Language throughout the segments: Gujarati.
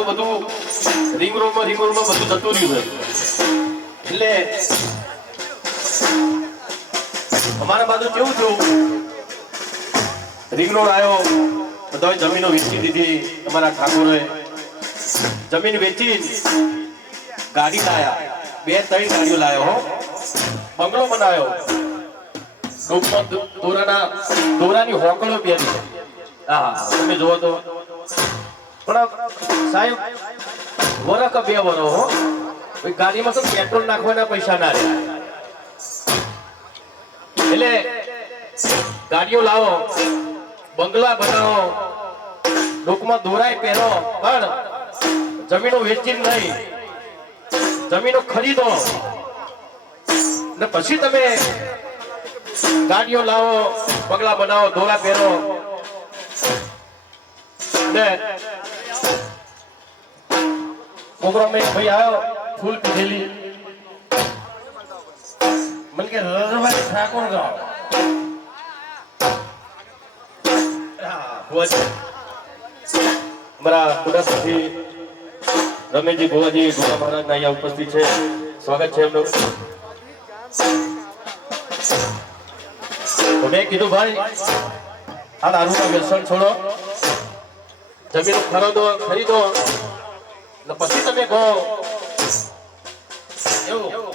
તો બધું રિંગ રોડમાં રિંગ રોડમાં બધું થતું રહ્યું એટલે અમારા બાજુ કેવું થયું? રિંગ રોડ આવ્યો બધા જમીનો વેચી દીધી, અમારા ઠાકોરે જમીન વેચી ગાડી લાયા. બે, ત્રણ ગાડીઓ લાયો હો. બંગલો બનાવ્યો. દોરાના, દોરાની હોકળો પહેરી. હા તમે જોવો તો. પણ સાહેબ, વરખ બે વરો હો. ગાડીમાં શું પેટ્રોલ નાખવાના પૈસા ના રહે? એટલે ગાડીઓ લાવો, બંગલા બનાવો, લોકમાં દોરાય પહેરો, પણ જમીનો વેચી નહીં. જમીનો ખરીદો. ને પછી તમે ગાડીઓ લાવો, બંગલા બનાવો, દોરા પહેરો. ને છોકરો મેં ભાઈ આવ્યો ફૂલ પીધેલી. મને કે રરભાઈ ઠાકોર ગાવ ભુવાજી. અમારા કુડાસથી રમેશજી, ભુવાજી ગોગા મહારાજ ઉપસ્થિત છે. સ્વાગત છે એમનું. મેં કીધું, ભાઈ આ દારૂના વ્યસન છોડો. જમીન ખરીદો ખરીદો. ને પછી તમે કહો એવું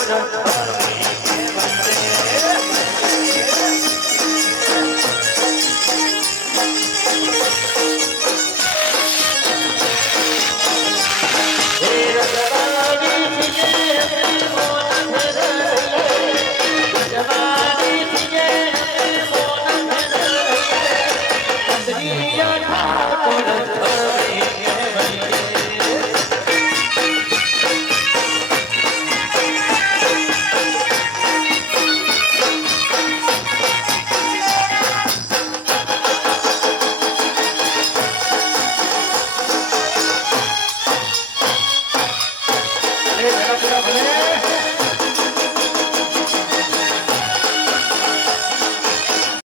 ઠાકોર